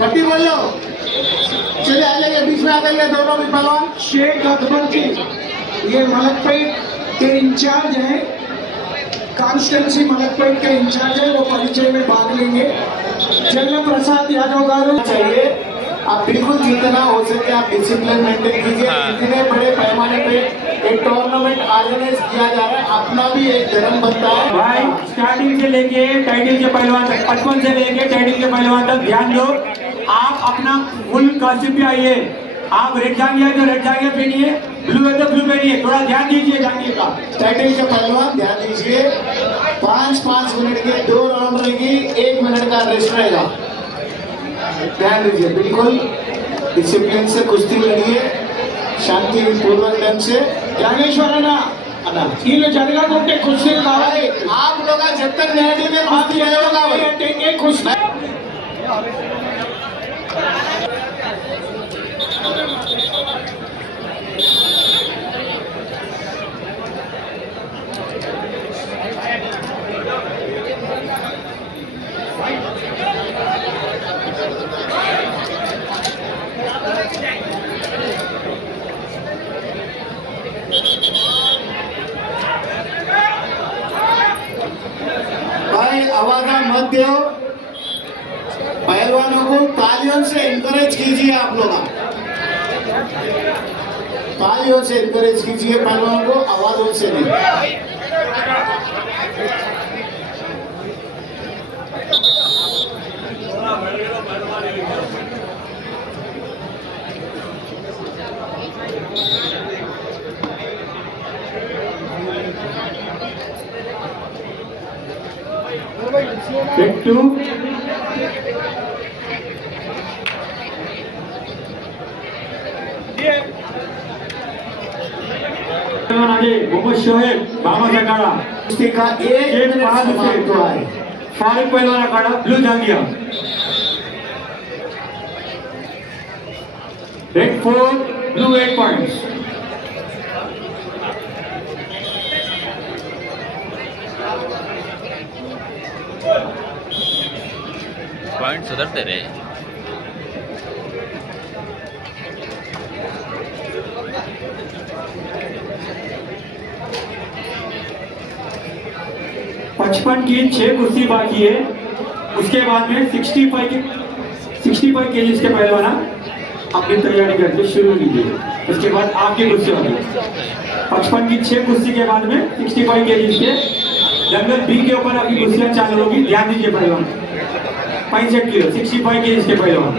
पट्टी बोल लो, चले आ जाइए, बीच में आ जाइए दोनों भी पहलवान। शेख अकबर जी ये मलकपेट के इंचार्ज हैं, कॉन्स्टिट्यूंसी मलकपेट के इंचार्ज है, वो परिचय में भाग लेंगे। जन्म प्रसाद यादव गारू चाहिए, आप बिल्कुल जितना हो सके आप डिसिप्लिन मेंटेन कीजिए। इतने बड़े पैमाने पे एक टूर्नामेंट ऑर्गेनाइज किया जा रहा है, अपना भी एक जन्म बनता है। भाई स्टार्टिंग से लेके टाइटल के पहलवान तक, 55 से लेके टाइटल के पहलवान तक ध्यान दो। आप अपना फुल कॉस्ट्यूम पे आइए। आप रेड जांघिया है तो रेड जांघिया पहनिए, ब्लू है तो ब्लू पहनिए। थोड़ा ध्यान दीजिए जांघिया का। टाइटल के पहलवान ध्यान दीजिए, 5-5 मिनट के 2 राउंड रहेगी, 1 मिनट का रेस्ट रहेगा। ध्यान दीजिए, बिल्कुल डिसिप्लिन से कुश्ती लड़िए, शांति पूर्वक ढंग से। ज्ञानेश्वर है ना ये जगह कोटे कुश्ती लड़ाई आप लोग जब तक न्यायालय में कुश्ती नहीं होगा खुश भाई आवाजा मत दो, पहलवानों को तालियों से इनकरेज कीजिए। आप लोग तालियों से इनकरेज कीजिए पहलवानों को, आवाजों से नहीं। Take 2. आगे मोहम्मद शोहेब बाबा अखाड़ा कुश्ती का एक फारूक पहलवान अखाड़ा ब्लू जांघिया। Red 4 blue 8 points. पॉइंट सुधरते रहे। पचपन की 6 कुर्सी बाकी है। उसके बाद में 65 केजीज के पहलवान अपनी तैयारी करके शुरू कीजिए। उसके बाद आपकी कुर्सी होगी। 55 की 6 कुर्सी के बाद में 65 केजीज के जंगल बी के ऊपर आपकी कुर्सियां चालू होगी। ध्यान दीजिए पहलवान, 65 किलो 65 केजीज के पहलवान।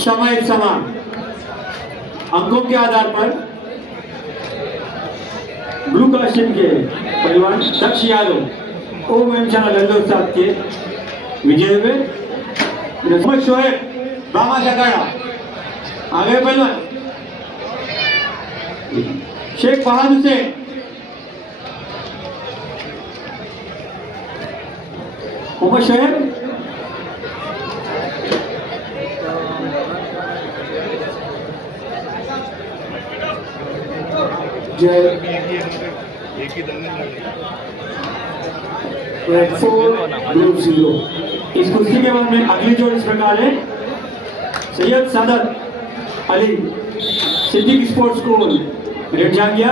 समय समान अंकों के आधार पर ब्लू कॉस्ट्यूम के पहलवान दक्ष यादव ओम एमशाला लल्लो साहब के विजय हुए। मोहम्मद शोहेब बाबा अखाड़ा आगे पहलवान। शेख फहाद हुसैन मोहम्मद शोहेब जय 4 ब्लू 0। इस कुश्ती के बाद में अगली जोड़ इस प्रकार है। Syed Saadat Ali Siddique sports school red जांघिया,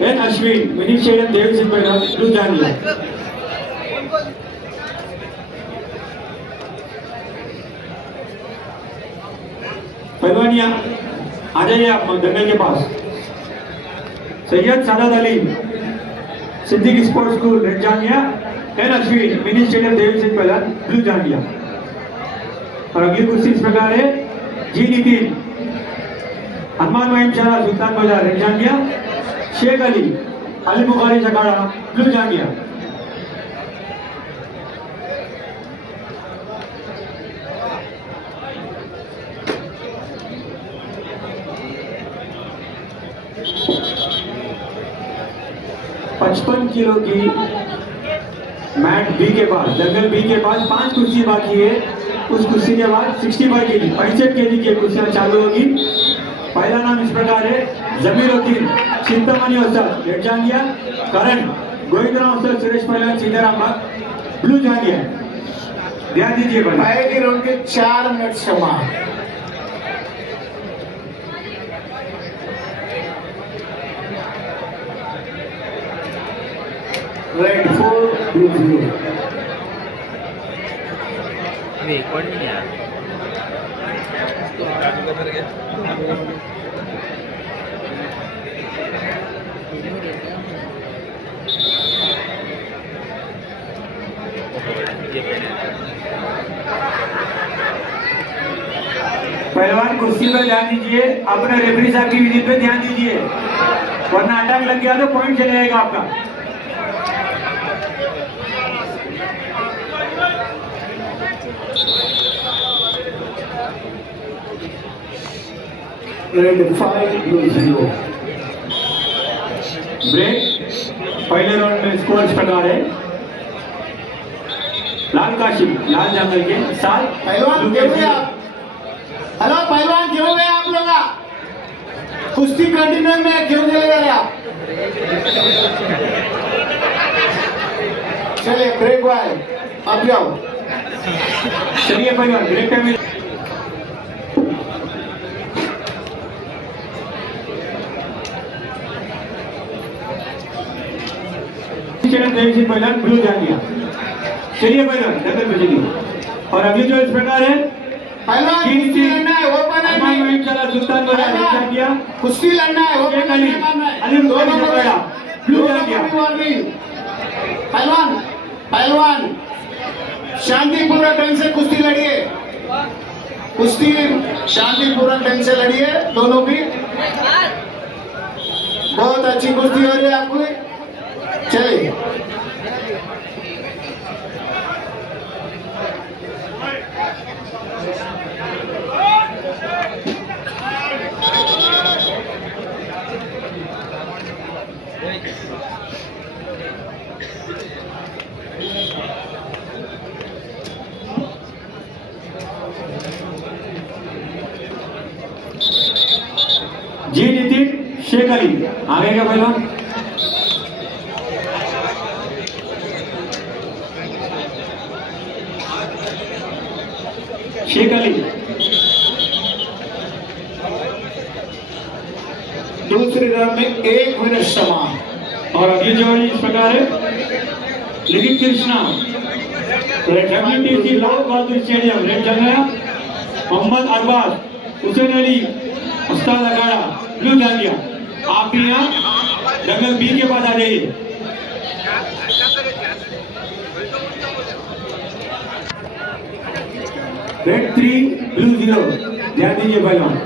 N Ashwin mini stadium Devi Singh blue जांघिया। पहलवानिया आ जाइए आप दंगल के पास। Syed Saadat Ali Siddique sports school red जांघिया, N Ashwin mini stadium Devi Singh blue जांघिया। और अगली कुश्ती इस प्रकार है। जी नितिन हनुमान महिम शाह सुल्तान बाजार रेड जांघिया, शेख अली अली बुखारी अखाड़ा ब्लू जांघिया। पचपन किलो की मैट बी के पास, जंगल बी के पास 5 कुर्सी बाकी है। उस कुश्ती के बाद 65 केजी 65 केजी की कुश्तियां चालू होगी। पहला नाम इस प्रकार है, जमीरुद्दीन चिंतामणि औसत रेड जांगिया, करण गोविंदराव औसत सुरेश पहलवान सीताराम बाग ब्लू जांगिया। ध्यान दीजिए भाई, पहली राउंड के 4 मिनट क्षमा। Red 4 blue 0। अभी एक पॉइंट नहीं आया। पहलवान कुर्सी पर ध्यान दीजिए, अपने रेफरी साहब की विधि पे ध्यान दीजिए, वरना अटैक लग गया तो पॉइंट चले जाएगा आपका। Red 5 blue 0। ब्रेक। पहले राउंड में स्कोर इस प्रकार है, लाल काशिम लाल जंगल के साथ पहलवान क्यों गए आप? हेलो पहलवान क्यों गए आप लोग? कुश्ती कंटिन्यू में क्यों चले गए आप? चलिए ब्रेक भाई, अब जाओ। चलिए पहलवान ब्रेक टाइम में पहलवान ब्लू जांगिया। चलिए पहलवान डबल में चलिए। और अगली जो इस प्रकार है, पहलवान कुश्ती लड़ना है, ओपन है नहीं। चला सुल्तान जांगिया, कुश्ती लड़ना है, ओपन अली नहीं मारना है। अली दोनों को पकड़ा ब्लू जांगिया। पहलवान पहलवान शांतिपूर्वक ढंग से कुश्ती लड़िए, कुश्ती शांतिपूर्वक ढंग से लड़िए दोनों भी। बहुत अच्छी कुश्ती हो रही है आपको। चलिए जी नितिन शेख अली आगे का पहलवान। शेख अली दूसरे राउंड में 1 मिनट समान। और अगली जो इस प्रकार है, लिखित Krishna WTC Lal Bahadur stadium red जंगिया, Mohammad Arbaaz Hussain Ali उस्ताद अखाड़ा ब्लू जांगिया। आप भी यहाँ जंगल बी के पास आ जाइए। Red 3 blue 0। ध्यान दीजिए पहलवान।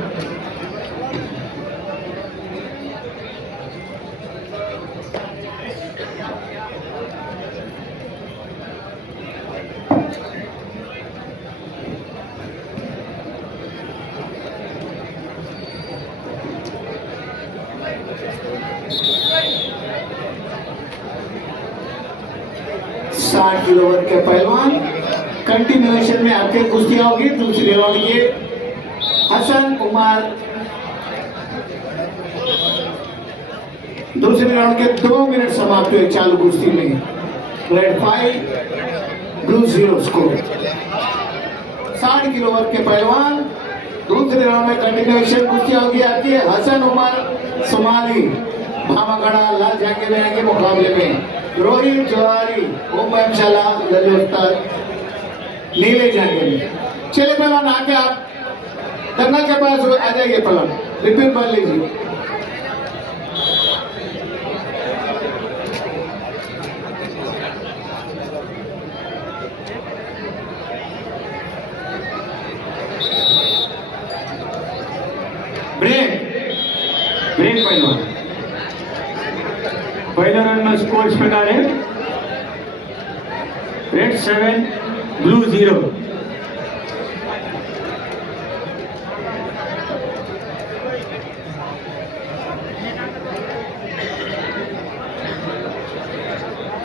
साठ किलो वर्ग के पहलवान कंटिन्यूएशन में आपके कुश्तियां होगी। दूसरी राउंड के हसन उमर, दूसरे राउंड के 2 मिनट समाप्त हुए चालू कुश्ती में। Red 5 blue 0 score. 60 किलो वर्ग के पहलवान दूसरे राउंड में कंटिन्यूएशन कुश्तियां होगी आपकी। हसन उमर सोमाली भामागढ़ा लाल जांगिया के मुकाबले में रोहित जवाहरी ओम शाला नीले जांगिया। चले पहलवान आके आप दंगल के पास आ जाइए, पहलवान रिपीट बन लीजिए। ब्रेक ब्रेक पहलवान। पहला रन में स्कोर इस प्रकार है, रेड 7 ब्लू 0।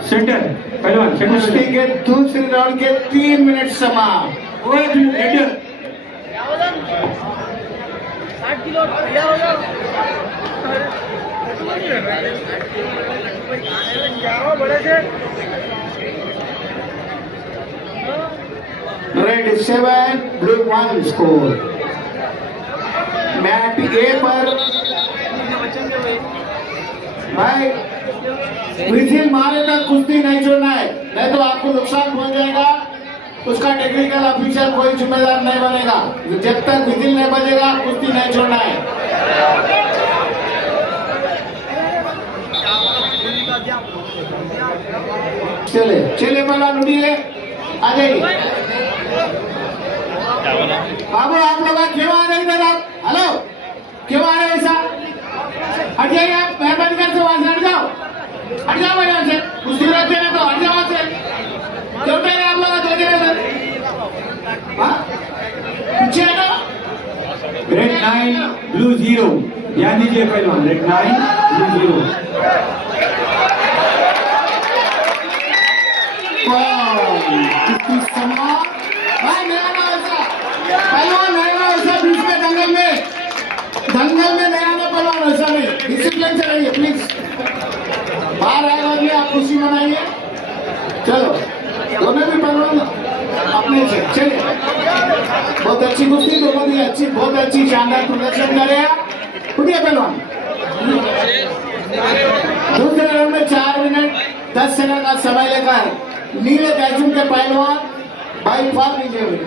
सेंटर पहलवान कुश्ती के दूसरे राउंड के 3 मिनट समाप्त। ओए रेडियो 8 किलो तैयार हो जाओ जाओ बड़े से रेड 7 ब्लू 1 स्कोर। मैट ए पर भाई विजिल मारे तक कुश्ती नहीं छोड़ना है, नहीं तो आपको नुकसान पहुंच जाएगा। उसका टेक्निकल ऑफिसर कोई जिम्मेदार नहीं बनेगा। जब तक विजिल नहीं बजेगा कुश्ती नहीं छोड़ना है। चले चले पहला लुटिए आ जाइए। बाबू आप लोग क्यों आ रहे इधर? आप हेलो क्यों आ रहे हैं ऐसा? हट जाइए आप, मेहरबानी करके वहां से हट जाओ, हट जाओ वहां से। कुछ रहते हैं तो हट जाओ वहां से। क्यों कह रहे आप लोग दो जगह से? हाँ पीछे हटो। रेड 9 ब्लू 0 ध्यान दीजिए पहलवान। रेड 9 ब्लू 0 भाई नया ना ऐसा पहलवान, नया ऐसा बीच में दंगल में नया ना पहलवान, ऐसा नहीं। डिसिप्लिन से रहिए प्लीज। बाहर आए वाले आप खुशी मनाइए। चलो दोनों भी पहलवान अपने से चलिए। बहुत अच्छी कुश्ती, दोनों भी अच्छी, बहुत अच्छी शानदार प्रदर्शन करे आप। उठिए पहलवान। दूसरे राउंड में 4 मिनट 10 सेकंड का समय लेकर नीले कैचुम के पहलवान बाई फार लीजिए हुए।